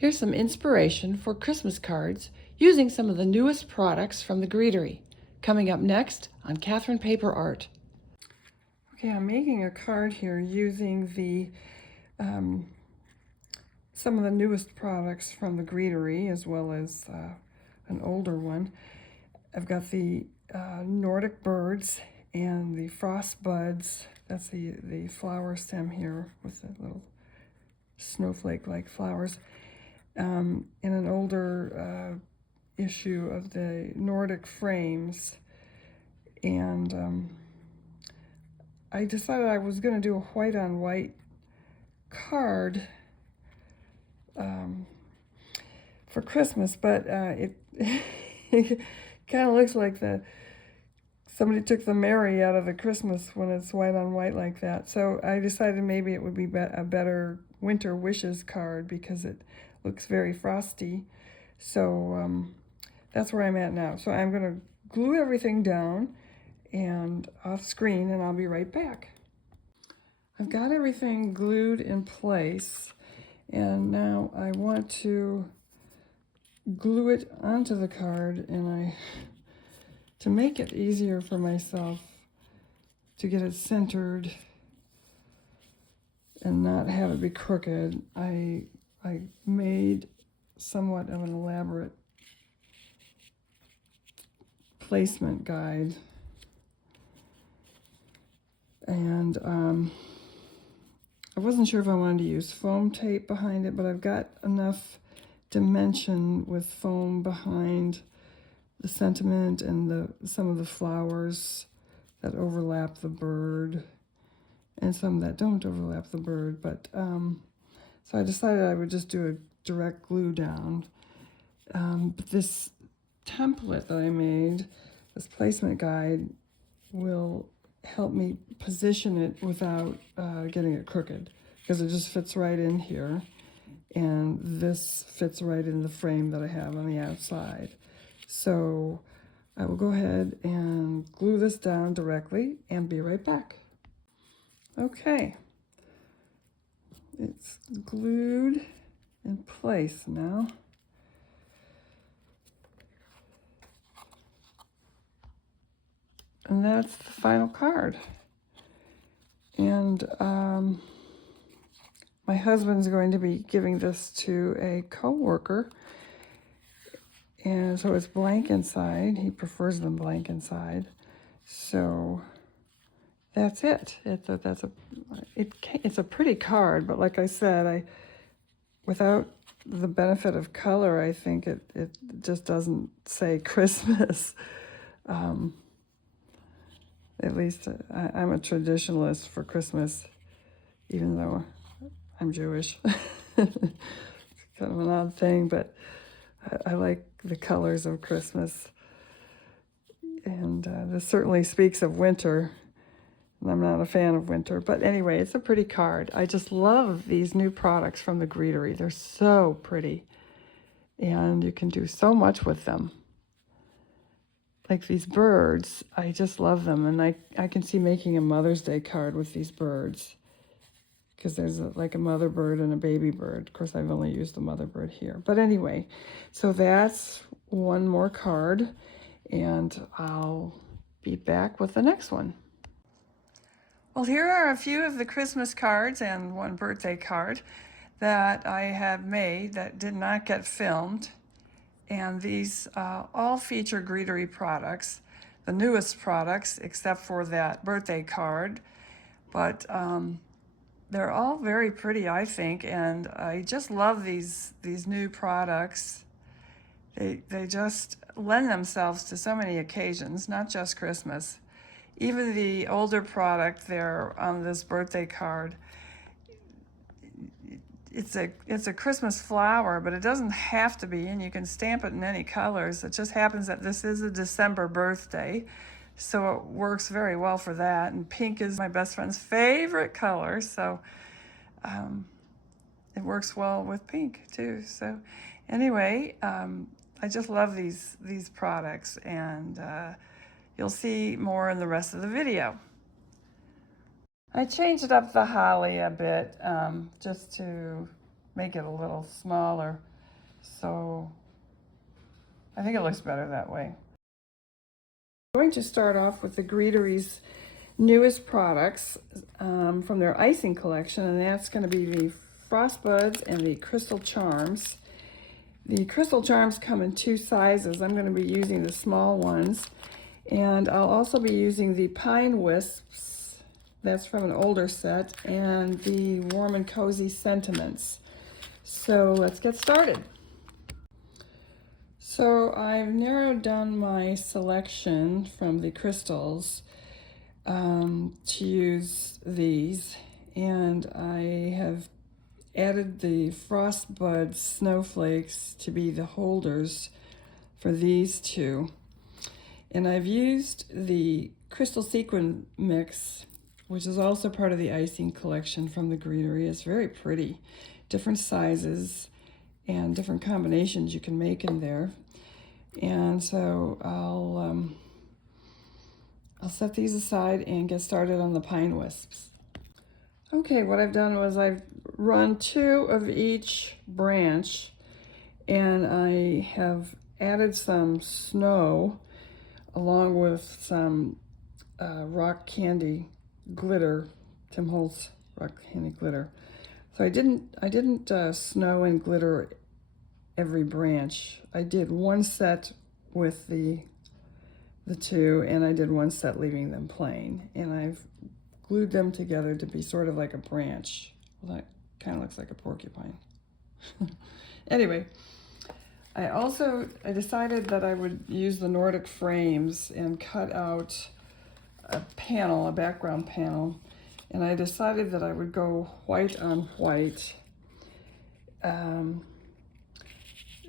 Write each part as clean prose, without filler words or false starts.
Here's some inspiration for Christmas cards using some of the newest products from the greetery. Coming up next on Catherine Paper Art. Okay, I'm making a card here using some of the newest products from the greetery, as well as an older one. I've got the Nordic birds and the frost buds. That's the flower stem here with the little snowflake-like flowers. In an older issue of the Nordic frames. And I decided I was going to do a white on white card for Christmas, but it kind of looks like somebody took the Mary out of the Christmas when it's white on white like that. So I decided maybe it would be a better winter wishes card because it looks very frosty. So that's where I'm at now. So I'm going to glue everything down and off screen, and I'll be right back. I've got everything glued in place, and now I want to glue it onto the card, and to make it easier for myself to get it centered and not have it be crooked, I made somewhat of an elaborate placement guide. And I wasn't sure if I wanted to use foam tape behind it, but I've got enough dimension with foam behind the sentiment and some of the flowers that overlap the bird and some that don't overlap the bird. But so I decided I would just do a direct glue down. But this template that I made, this placement guide, will help me position it without getting it crooked, because it just fits right in here, and this fits right in the frame that I have on the outside. So I will go ahead and glue this down directly and be right back. Okay, it's glued in place now. And that's the final card. And my husband's going to be giving this to a co-worker. And so it's blank inside. He prefers them blank inside. So that's it. It's a pretty card, but like I said, without the benefit of color, I think it just doesn't say Christmas. At least I'm a traditionalist for Christmas, even though I'm Jewish. It's kind of an odd thing, but I like the colors of Christmas. And this certainly speaks of winter, and I'm not a fan of winter. But anyway, it's a pretty card. I just love these new products from the greetery. They're so pretty, and you can do so much with them. Like these birds, I just love them, and I can see making a Mother's Day card with these birds, because there's like a mother bird and a baby bird. Of course, I've only used the mother bird here. But anyway, so that's one more card, and I'll be back with the next one. Well, here are a few of the Christmas cards and one birthday card that I have made that did not get filmed. And these all feature greetery products, the newest products, except for that birthday card. But they're all very pretty, I think, and I just love these new products. They just lend themselves to so many occasions, not just Christmas. Even the older product there on this birthday card, it's a Christmas flower, but it doesn't have to be, and you can stamp it in any colors. It just happens that this is a December birthday, so it works very well for that. And pink is my best friend's favorite color, so it works well with pink too. So anyway, I just love these products, and you'll see more in the rest of the video. I changed up the holly a bit just to make it a little smaller. So I think it looks better that way. I'm going to start off with the Greetery's newest products from their Icing collection, and that's going to be the Frost Buds and the Crystal Charms. The Crystal Charms come in 2 sizes. I'm going to be using the small ones, and I'll also be using the Pine Wisps, that's from an older set, and the Warm and Cozy Sentiments. So let's get started. So I've narrowed down my selection from the crystals to use these, and I have added the Frostbud snowflakes to be the holders for these 2. And I've used the Crystal Sequin Mix, which is also part of the Icing collection from the Greetery. It's very pretty. Different sizes and different combinations you can make in there. And so I'll set these aside and get started on the Pine Wisps. Okay, what I've done was I've run 2 of each branch, and I have added some snow along with some rock candy glitter, Tim Holtz rock candy glitter. So I didn't snow and glitter every branch. I did 1 set with the 2, and I did 1 set leaving them plain, and I've glued them together to be sort of like a branch. Well, that kind of looks like a porcupine. Anyway, I decided that I would use the Nordic frames and cut out a panel, a background panel, and I decided that I would go white on white,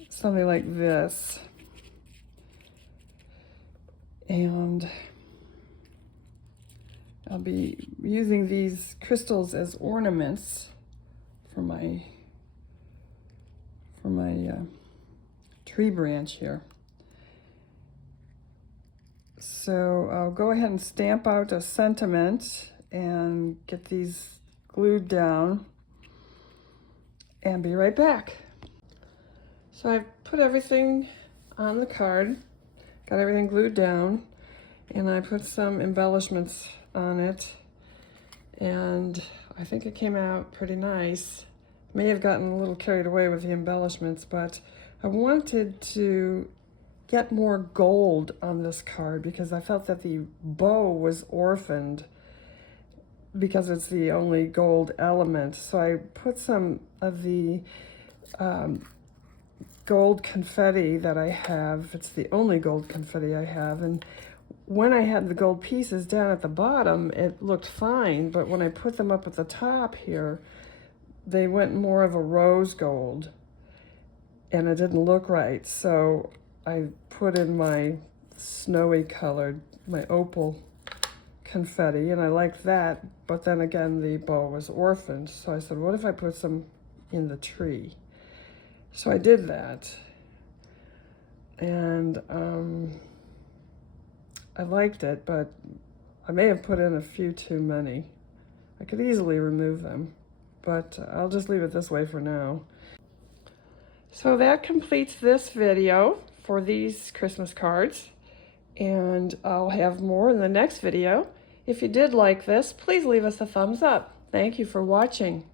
something like this. And I'll be using these crystals as ornaments for my tree branch here. So I'll go ahead and stamp out a sentiment and get these glued down and be right back. So I've put everything on the card, got everything glued down, and I put some embellishments on it, and I think it came out pretty nice. May have gotten a little carried away with the embellishments, but I wanted to get more gold on this card because I felt that the bow was orphaned because it's the only gold element. So I put some of the gold confetti that I have. It's the only gold confetti I have, and when I had the gold pieces down at the bottom, it looked fine, but when I put them up at the top here, they went more of a rose gold, and it didn't look right. So I put in my snowy colored, my opal confetti, and I liked that, but then again, the bow was orphaned. So I said, what if I put some in the tree? So I did that, and I liked it, but I may have put in a few too many. I could easily remove them, but I'll just leave it this way for now. So that completes this video for these Christmas cards, and I'll have more in the next video. If you did like this, please leave us a thumbs up. Thank you for watching.